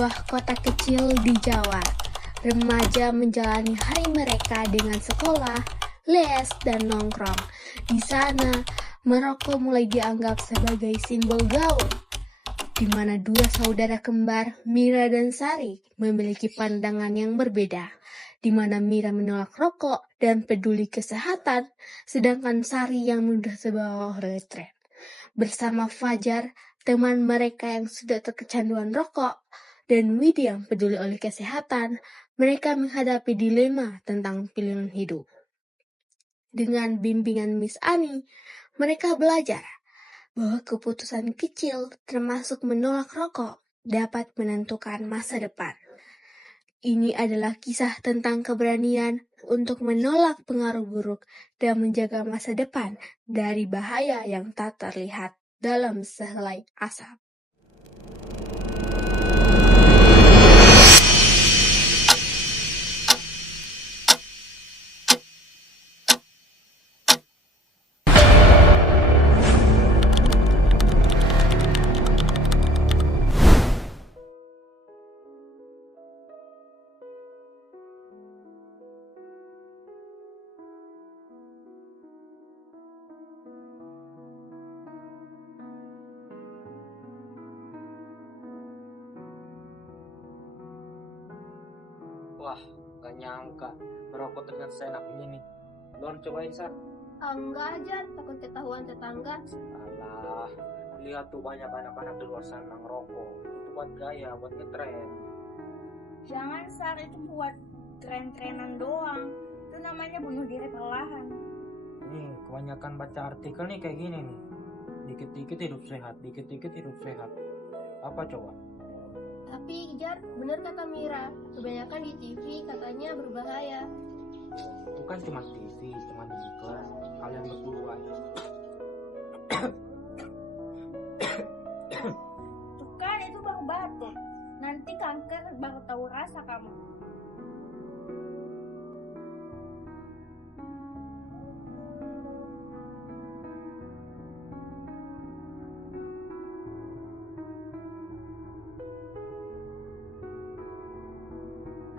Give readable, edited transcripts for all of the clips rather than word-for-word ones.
sebuah kota kecil di Jawa, remaja menjalani hari mereka dengan sekolah, les, dan nongkrong. Di sana, merokok mulai dianggap sebagai simbol gaul, di mana dua saudara kembar, Mira dan Sari, memiliki pandangan yang berbeda, di mana Mira menolak rokok dan peduli kesehatan, sedangkan Sari yang mudah terbawa oleh tren. Bersama Fajar, teman mereka yang sudah terkecanduan rokok, dan Widi yang peduli oleh kesehatan, mereka menghadapi dilema tentang pilihan hidup. Dengan bimbingan Miss Ani, mereka belajar bahwa keputusan kecil termasuk menolak rokok dapat menentukan masa depan. Ini adalah kisah tentang keberanian untuk menolak pengaruh buruk dan menjaga masa depan dari bahaya yang tak terlihat dalam sehelai asap. Wah, gak nyangka merokok ternyata seenak ini. Lo harus cobain, Sar. Enggak aja, takut ketahuan tetangga. Alah, lihat tuh banyak anak-anak di luar sana ngerokok. Itu buat gaya, buat ngetren. Jangan, Sar, itu buat tren-trenan doang. Itu namanya bunuh diri perlahan. Nih, kebanyakan baca artikel nih kayak gini nih. Dikit-dikit hidup sehat, dikit-dikit hidup sehat. Apa coba? Tapi, Jar, bener kata Mira. Kebanyakan di TV katanya berbahaya. Itu kan cuma TV, cuma di iklan. Kalian berdua aja. Tuh kan, itu baru batuk. Nanti kanker baru tahu rasa kamu.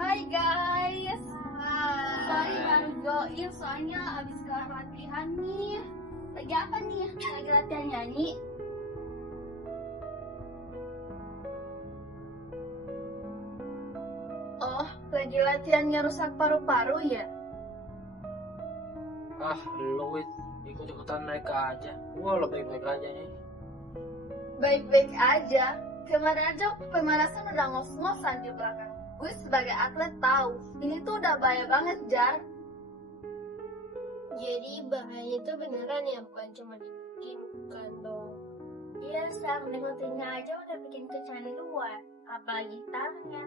Hai guys. Sorry baru join soalnya abis kelar latihan nih. Lagi apa nih? Lagi latihan nyanyi. Oh, lagi latihan ngerusak paru-paru ya? Ah, lo ikut-ikutan mereka aja. Wah, lo baik-baik aja nih. Baik-baik aja. Kemarin aja pemanasan udah ngos-ngosan di belakang. Gue sebagai atlet tahu, ini tuh udah bahaya banget, Jar. Jadi bahaya itu beneran ya, bukan cuma dibikinkan dong. Iya, Sam, nikotinnya aja udah bikin kecanduan, apalagi gitarnya.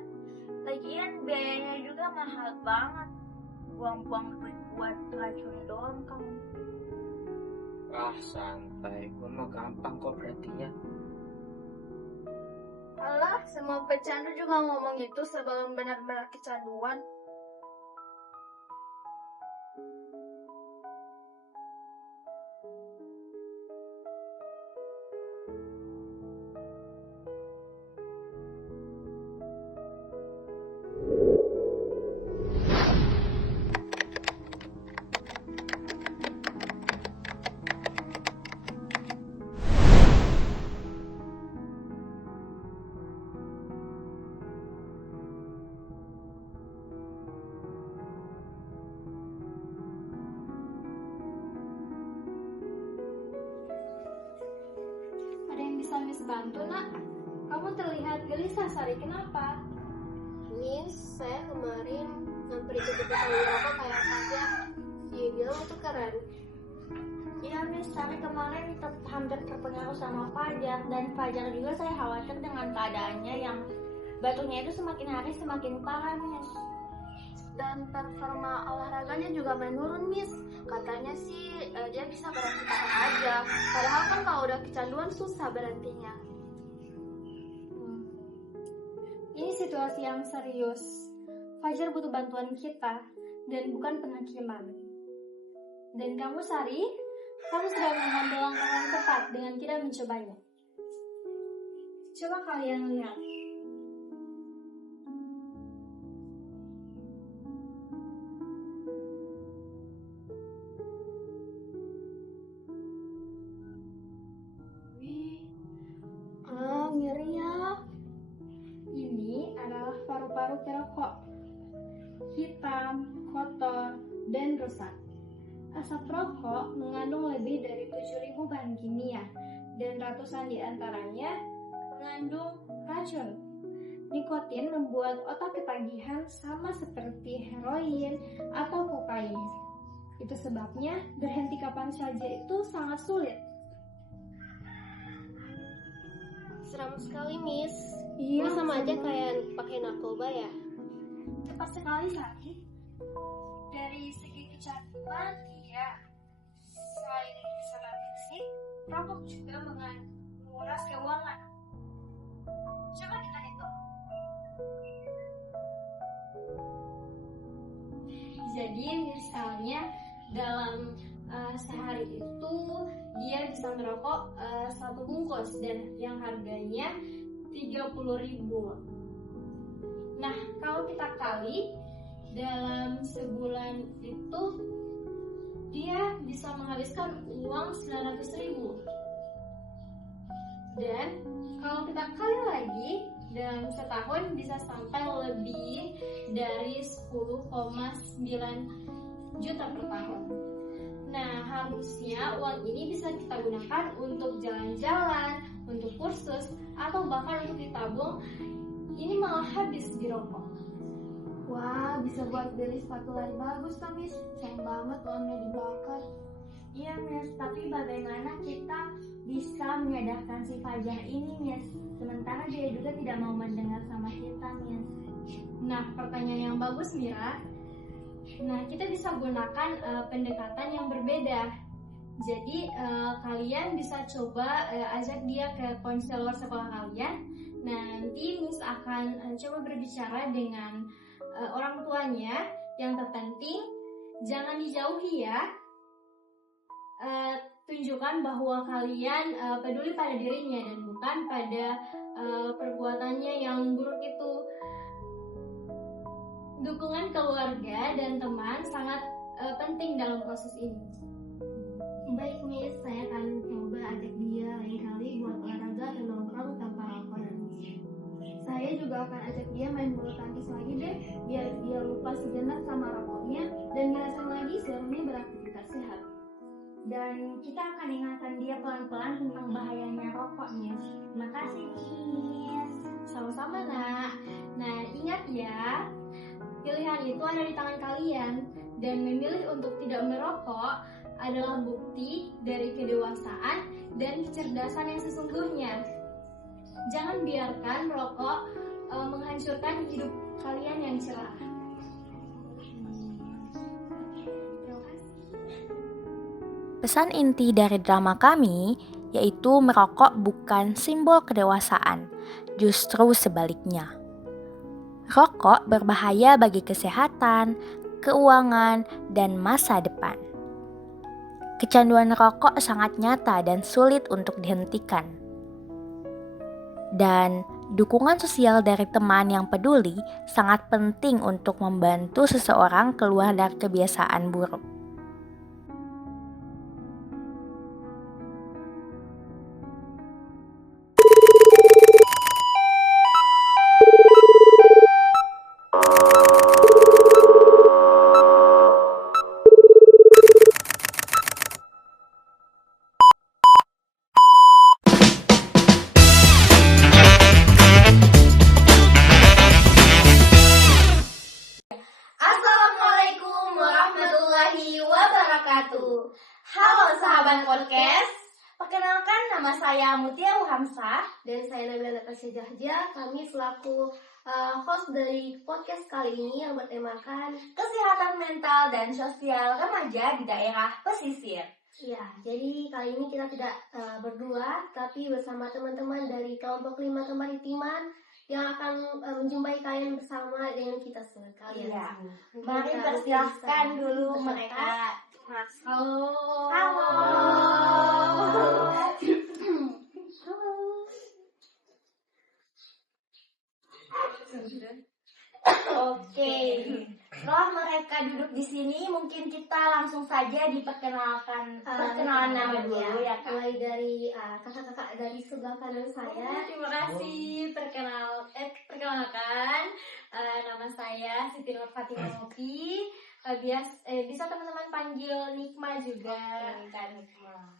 Lagian biayanya juga mahal banget. Buang-buang duit buat racun doang kamu. Ah, santai. Gue mah gampang kok berhentinya. Alah, semua pecandu juga ngomong itu sebelum benar-benar kecanduan. Ada yang bisa Miss bantu, Nak? Kamu terlihat gelisah, Sari. Kenapa? Miss, saya kemarin hampir ikut-ikutan ngerokok kayak Fajar. Dia bilang itu keren. Iya, Miss. Sari kemarin hampir terpengaruh sama Fajar. Dan Fajar juga saya khawatir dengan keadaannya yang batunya itu semakin hari semakin parah, Miss. Dan performa olahraganya juga menurun, Miss. Katanya sih dia bisa berhenti kapan aja. Padahal kan kalau udah kecanduan susah berhentinya. Ini situasi yang serius. Fajar butuh bantuan kita dan bukan penghakiman. Dan kamu, Sari, kamu sudah mengambil langkah yang tepat dengan tidak mencobanya. Coba kalian lihat. dan rusak. Asap rokok mengandung lebih dari 7.000 bahan kimia dan ratusan di antaranya mengandung racun. Nikotin membuat otak ketagihan sama seperti heroin atau kokain. Itu sebabnya berhenti kapan saja itu sangat sulit. Seram sekali, Miss. Iya, Ini sama aja kayak pakai narkoba ya. Tepat sekali, Sari. Dari segi kecantikan, iya. Selain kesehatan fisik, rokok juga menguras keuangan. Coba kita hitung. Jadi misalnya dalam sehari itu dia bisa merokok 1 bungkus dan yang harganya 30.000. Nah, kalau kita kali dalam sebulan itu dia bisa menghabiskan uang 900.000. Dan kalau kita kali lagi dalam setahun bisa sampai lebih dari 10,9 juta per tahun. Nah, harusnya uang ini bisa kita gunakan untuk jalan-jalan, untuk kursus, atau bahkan untuk ditabung. Ini malah habis di rokok. Wah, bisa buat beli sepatu lari bagus kan, Miss? Sayang banget uangnya dibakar. Iya, Miss, tapi bagaimana kita bisa menyadarkan si Fajar ini, Miss? Sementara dia juga tidak mau mendengar sama kita, Miss. Nah, pertanyaan yang bagus, Mira. Nah, kita bisa gunakan pendekatan yang berbeda. Jadi, kalian bisa coba ajak dia ke konselor sekolah kalian. Nah, nanti Miss akan coba berbicara dengan orang tuanya. Yang terpenting, jangan dijauhi ya. Tunjukkan bahwa kalian peduli pada dirinya dan bukan pada perbuatannya yang buruk itu. Dukungan keluarga dan teman sangat penting dalam proses ini. Baik, Miss. Saya akan coba ajak dia lain kali buat olahraga dan nongkrong tanpa rokok nanti. Saya juga akan ajak dia main bulu tangkis lagi deh, biar dia lupa sejenak sama rokoknya dan ngerasain lagi serunya beraktivitas sehat. Dan kita akan ingatkan dia pelan-pelan tentang bahayanya rokok, Miss. Terima kasih, Miss. Sama-sama, Nak. Nah, ingat ya, pilihan itu ada di tangan kalian. Dan memilih untuk tidak merokok adalah bukti dari kedewasaan dan kecerdasan yang sesungguhnya. Jangan biarkan rokok menghancurkan hidup kalian yang cerah. Pesan inti dari drama kami yaitu merokok bukan simbol kedewasaan, justru sebaliknya. Rokok berbahaya bagi kesehatan, keuangan, dan masa depan. Kecanduan rokok sangat nyata dan sulit untuk dihentikan. Dan dukungan sosial dari teman yang peduli sangat penting untuk membantu seseorang keluar dari kebiasaan buruk. Assalamualaikum warahmatullahi wabarakatuh. Halo sahabat podcast. Perkenalkan, nama saya Mutia Uhamsah. Dan saya Nabila Natasha Jahja, kami selaku host dari podcast kali ini yang bertemakan Kesehatan mental dan sosial remaja di daerah pesisir. ya, jadi kali ini kita tidak berdua, tapi bersama teman-teman dari kelompok 5 Kemaritiman yang akan menjumpai kalian bersama dengan kita semua kalian. Iya. Mungkin Mari kita persilahkan bisa dulu berserta. mereka. Halo. Halo. Oke. Setelah mereka duduk di sini, mungkin kita langsung saja diperkenalkan perkenalan nama dulu ya Kak. Mulai dari kakak-kakak dari sebelah kanan saya. Terima kasih. Perkenalkan, nama saya Siti Nur Fatimah Novi. Bisa teman-teman panggil Nikma juga. Kak Nikma.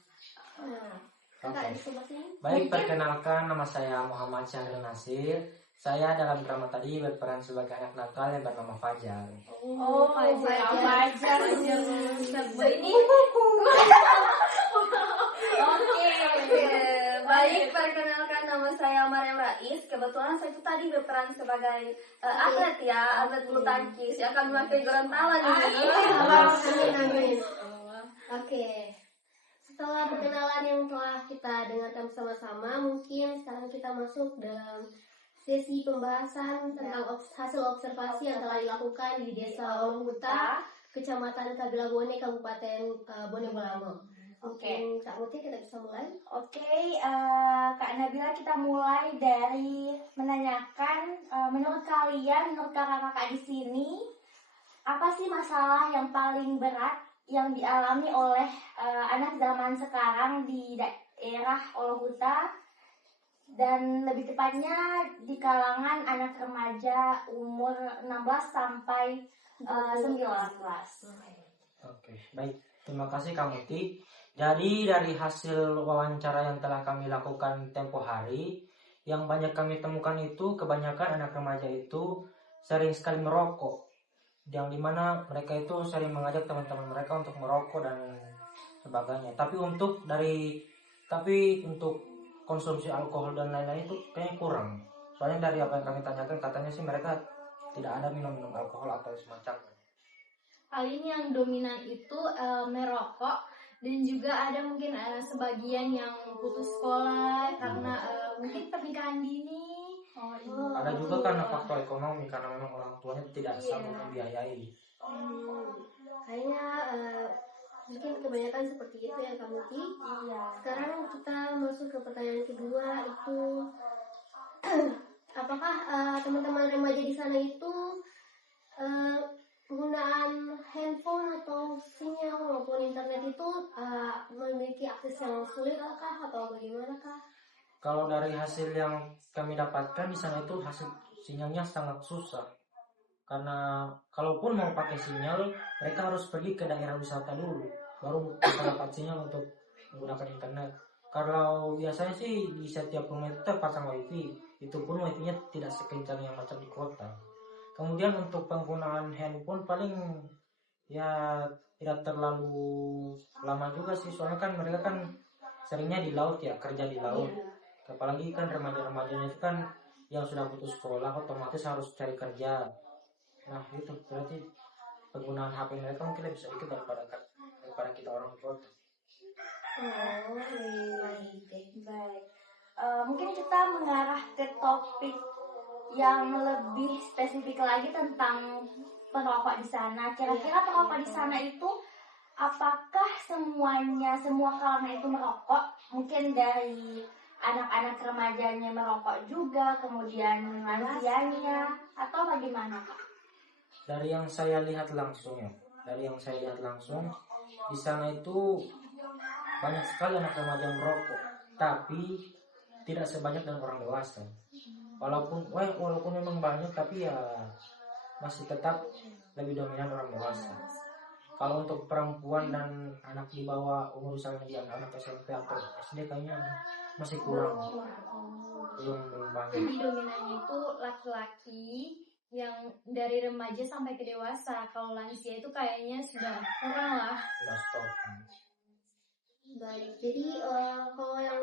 Kakak di sebelah sini. Baik, perkenalkan nama saya Muhammad Syahril Nasir. Saya dalam drama tadi berperan sebagai anak nakal yang bernama Fajar. Fajar. Ini. Oke. Baik, perkenalkan nama saya Mariam Rais. Kebetulan saya itu tadi berperan sebagai atlet bulu tangkis yang akan memakai Gorontalo nih. Amin. Oke. Setelah perkenalan yang telah kita dengarkan bersama-sama, mungkin sekarang kita masuk dalam sesi pembahasan tentang hasil observasi yang telah dilakukan di Desa Olonghuta, Kecamatan Kabila Bone, Kabupaten Bone Bolango. Oke, Kak Muti, kita bisa mulai. Oke, Kak Nabila, kita mulai dari menanyakan menurut kakak-kakak di sini, apa sih masalah yang paling berat yang dialami oleh anak zaman sekarang di daerah Olonghuta, dan lebih tepatnya di kalangan anak remaja umur 16 sampai 19. Oke, baik. Terima kasih Kak Muti. Jadi dari hasil wawancara yang telah kami lakukan tempo hari, yang banyak kami temukan itu kebanyakan anak remaja itu sering sekali merokok, yang dimana mereka itu sering mengajak teman-teman mereka untuk merokok dan sebagainya. Tapi untuk konsumsi alkohol dan lain-lain itu kayaknya kurang. Soalnya dari apa yang kami tanyakan, katanya sih mereka tidak ada minum alkohol atau semacamnya. Hal ini yang dominan itu merokok, dan juga ada mungkin sebagian yang putus sekolah karena mungkin pernikahan dini. Ada juga karena faktor ekonomi, karena memang orang tuanya tidak sanggup membiayai. Kayaknya mungkin kebanyakan seperti itu ya Kak Muti. Sekarang kita masuk ke pertanyaan kedua, itu apakah teman-teman remaja di sana itu penggunaan handphone atau sinyal maupun internet itu memiliki akses yang sulit atau bagaimana kah? Kalau dari hasil yang kami dapatkan di sana itu hasil sinyalnya sangat susah. Karena kalaupun mau pakai sinyal, mereka harus pergi ke daerah wisata dulu, baru bisa dapat sinyal untuk menggunakan internet. Kalau biasanya sih di setiap rumah itu terpasang wifi, itu pun wifi-nya tidak sekencang yang macam di kota. Kemudian untuk penggunaan handphone paling ya tidak terlalu lama juga sih, soalnya kan mereka kan seringnya di laut ya, kerja di laut. Apalagi kan remaja-remajanya itu kan yang sudah putus sekolah otomatis harus cari kerja. Nah itu berarti penggunaan HP mereka mungkin lebih sedikit daripada kita orang di kota. Baik. Mungkin kita mengarah ke topik yang lebih spesifik lagi tentang perokok di sana. Kira-kira perokok di sana itu apakah semua kalangan itu merokok? Mungkin dari anak-anak remajanya merokok juga, kemudian lansianya, atau bagaimana Kak? Dari yang saya lihat langsung di sana itu banyak sekali anak remaja merokok, tapi tidak sebanyak dengan orang dewasa. Walaupun memang banyak, tapi ya masih tetap lebih dominan orang dewasa. Kalau untuk perempuan dan anak di bawah umur misalnya di anak SMP atau SD kayaknya masih kurang, belum banyak. Jadi dominannya itu laki-laki yang dari remaja sampai ke dewasa. Kalau lansia itu kayaknya sudah kurang lah. Sudah stop. Baik, jadi kalau yang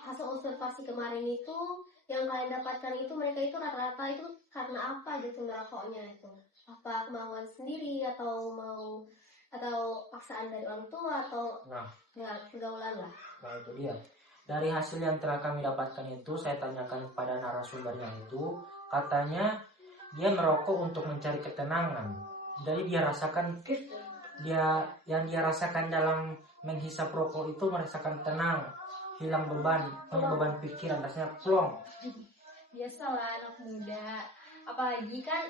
hasil observasi kemarin itu yang kalian dapatkan itu mereka itu rata-rata itu karena apa gitu merokoknya itu? Apa kemauan sendiri atau paksaan dari orang tua atau pergaulan lah? Nah itu dia. Dari hasil yang telah kami dapatkan itu, saya tanyakan kepada narasumbernya itu, katanya dia merokok untuk mencari ketenangan. Jadi dia rasakan dalam menghisap rokok itu merasakan tenang, hilang beban pikiran, rasanya plong. Biasalah anak muda apalagi kan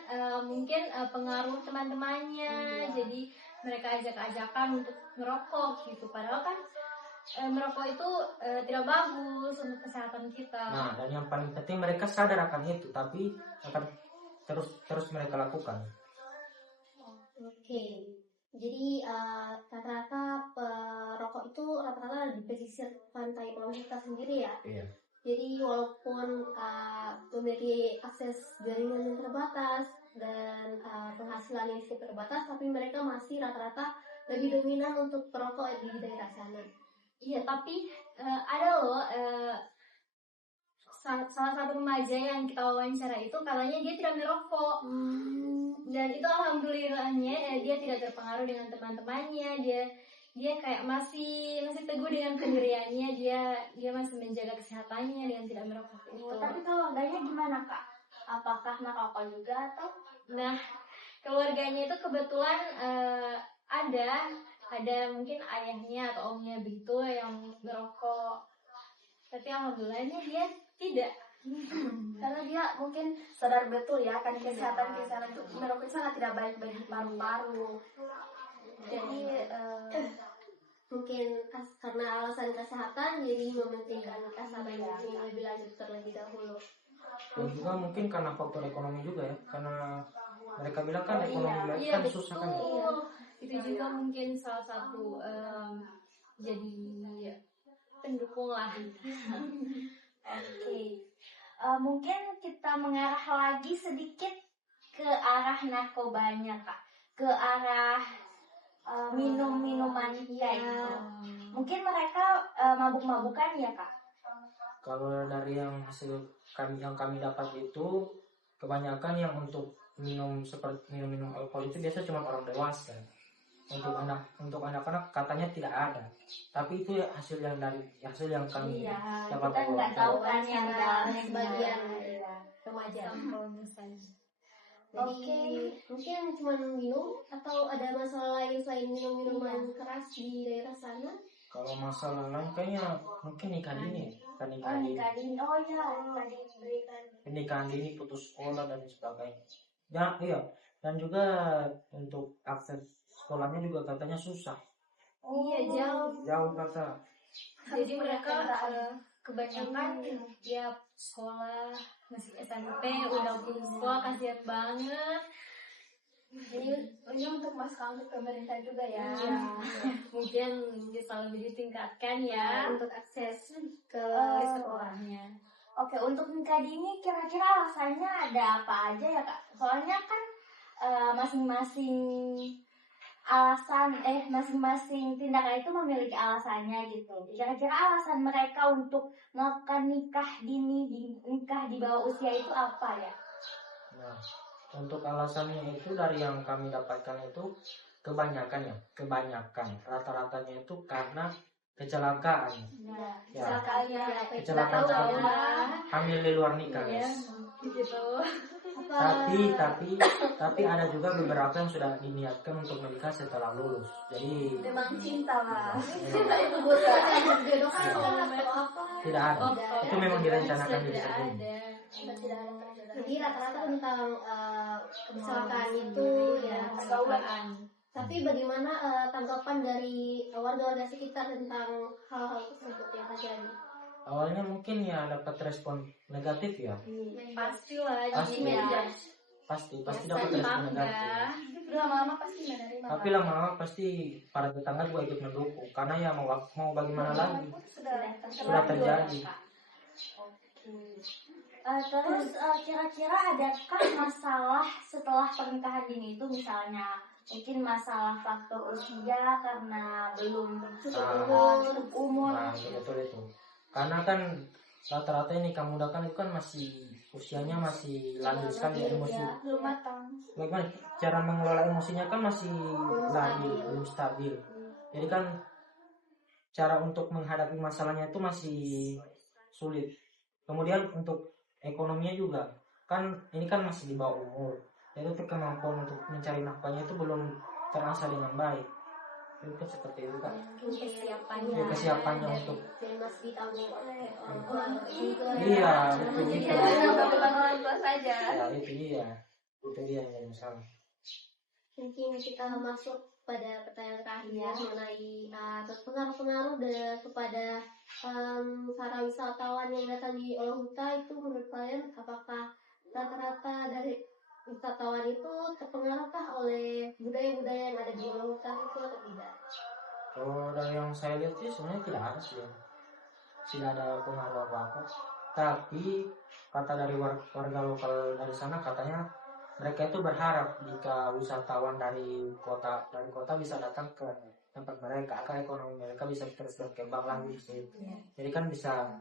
mungkin pengaruh teman-temannya, jadi mereka ajak-ajakan untuk merokok gitu, padahal kan merokok itu tidak bagus untuk kesehatan kita. Nah, dan yang paling penting mereka sadar akan itu, tapi akan terus mereka lakukan. Oke, jadi rata-rata perokok itu rata-rata di pesisir pantai Pulau kita sendiri ya. Iya. Jadi walaupun memiliki akses jaringan yang terbatas dan penghasilan yang cukup terbatas, tapi mereka masih rata-rata lebih dominan untuk perokok di daerah sana. Iya, tapi ada loh salah satu remaja yang kita wawancara itu katanya dia tidak merokok. Dan itu alhamdulillahnya dia tidak terpengaruh dengan teman-temannya, dia kayak masih teguh dengan pendiriannya, dia masih menjaga kesehatannya dengan tidak merokok itu. Tapi keluarganya gimana Kak? Apakah merokok juga atau? Nah, keluarganya itu kebetulan ada mungkin ayahnya atau omnya begitu yang merokok, tapi alhamdulillahnya dia tidak. Karena dia mungkin sadar betul ya kan kesehatan itu merokok sangat tidak baik bagi paru-paru. Jadi Mungkin karena alasan kesehatan jadi mementingkan kesehatan yang lebih lanjut terlebih dahulu. Dan juga mungkin karena faktor ekonomi juga ya, karena mereka bilang kan ekonomi mereka Iya, kan betul. susah kan. Itu juga mungkin salah satu jadi pendukung lah. Oke. Mungkin kita mengarah lagi sedikit ke arah narkobanya Kak, ke arah minum-minuman kayak gitu. Mungkin mereka mabuk-mabukan ya Kak? Kalau dari yang hasil kami dapat itu kebanyakan yang untuk minum seperti minum alkohol itu biasa cuma orang dewasa. Untuk anak-anak katanya tidak ada. Tapi itu ya hasil yang kami dapat. Kita nggak tahu kan yang di dalamnya sebagian gimana. remaja. Oke. Jadi mungkin cuma minum atau ada masalah lain selain minum-minuman keras di daerah sana? Kalau masalah lain kayaknya mungkin nikah dini. Nikah dini. Oh iya, Pernikahan dini, putus sekolah dan sebagainya. Ya, iya. Dan juga untuk akses sekolahnya juga katanya susah. Iya, Jauh kata. jadi mereka kebanyakan ya sekolah masih SMP udah putus sekolah, kasihan banget. Jadi ini untuk masalah untuk pemerintah juga ya. Iya, mungkin bisa lebih ditingkatkan ya Untuk akses ke sekolahnya. Oke, untuk nikah dini kira-kira alasannya ada apa aja ya Kak? Soalnya kan masing-masing tindakan itu memiliki alasannya gitu. Kira-kira alasan mereka untuk melakukan nikah dini, nikah di bawah usia itu apa ya? Nah, untuk alasannya itu dari yang kami dapatkan itu kebanyakan rata-ratanya itu karena kecelakaan. Kecelakaan hamil di luar nikah, guys. Gitu. Tapi ada juga beberapa yang sudah diniatkan untuk menikah setelah lulus. Jadi Memang cinta lah. cinta itu buta. tidak ada. Itu memang direncanakan di Tidak sebelum. ada. Jadi rata-rata tentang kecelakaan itu ya. Kecelakaan. Tapi bagaimana tanggapan dari warga-warga sekitar tentang hal-hal tersebut yang terjadi? Awalnya mungkin ya dapat respon negatif ya. Pastilah Pasti. jadi Pasti dapat respon negatif. Lama-lama pasti menerima. Tapi lama-lama pasti para tetangga juga ikut mendukung karena ya mau bagaimana lagi. Sudah terjadi. Terus kira-kira adakah masalah setelah pernikahan dini itu, misalnya mungkin masalah faktor usia karena belum cukup umur. Nah, betul itu. Karena kan rata-rata ini kamu muda kan itu kan masih usianya masih labil sekali ya, emosi. Belum matang. Bagaimana cara mengelola emosinya kan masih labil, belum stabil. Jadi kan cara untuk menghadapi masalahnya itu masih sulit. Kemudian untuk ekonominya juga kan ini kan masih di bawah umur. Jadi kemampuan untuk mencari nafkahnya itu belum terasa dengan baik. Mungkin seperti itu Kak. Kesiapannya. Ya, kesiapannya untuk dan masih ditanggung oleh orang tua juga. iya itu Jadi gitu. bukan orang tua saja. Ya itu dia yang jadi masalah. Mungkin kita masuk pada pertanyaan terakhir mengenai pengaruh-pengaruh kepada para wisatawan yang datang di Olohuta itu menurut kalian apakah rata-rata dari wisatawan itu terpengaruhkah oleh budaya-budaya yang ada di Olohuta itu atau tidak? Kalau dari yang saya lihat sih sebenarnya tidak ada sih ya. Tidak ada pengaruh apa-apa. Tapi kata dari warga lokal dari sana katanya mereka itu berharap jika wisatawan dari kota bisa datang ke tempat mereka agar ekonomi mereka bisa terus berkembang lagi sih. Jadi kan bisa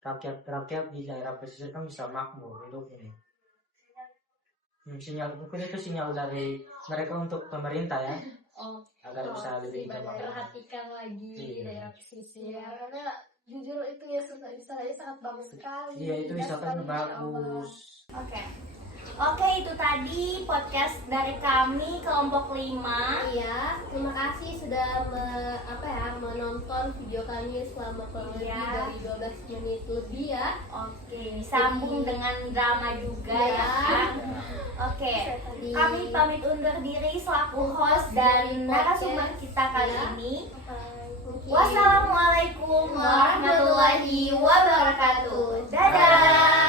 rakyat di daerah pesisir kan bisa makmur hidup ini. Mungkin itu sinyal dari mereka untuk pemerintah ya agar bisa lebih berkembang. Perhatikan lagi daerah pesisir. Ya, karena jujur itu ya wisatanya sangat bagus sekali. Iya itu wisatanya bagus. Oke, itu tadi podcast dari kami kelompok 5. Iya, terima kasih sudah menonton video kami selama kurang lebih dari 12 menit lebih ya. Oke, sambung dengan drama juga ya kan. Oke, kami pamit undur diri selaku host dan narasumber kita kali ini. Wassalamualaikum warahmatullahi wabarakatuh. Dadah.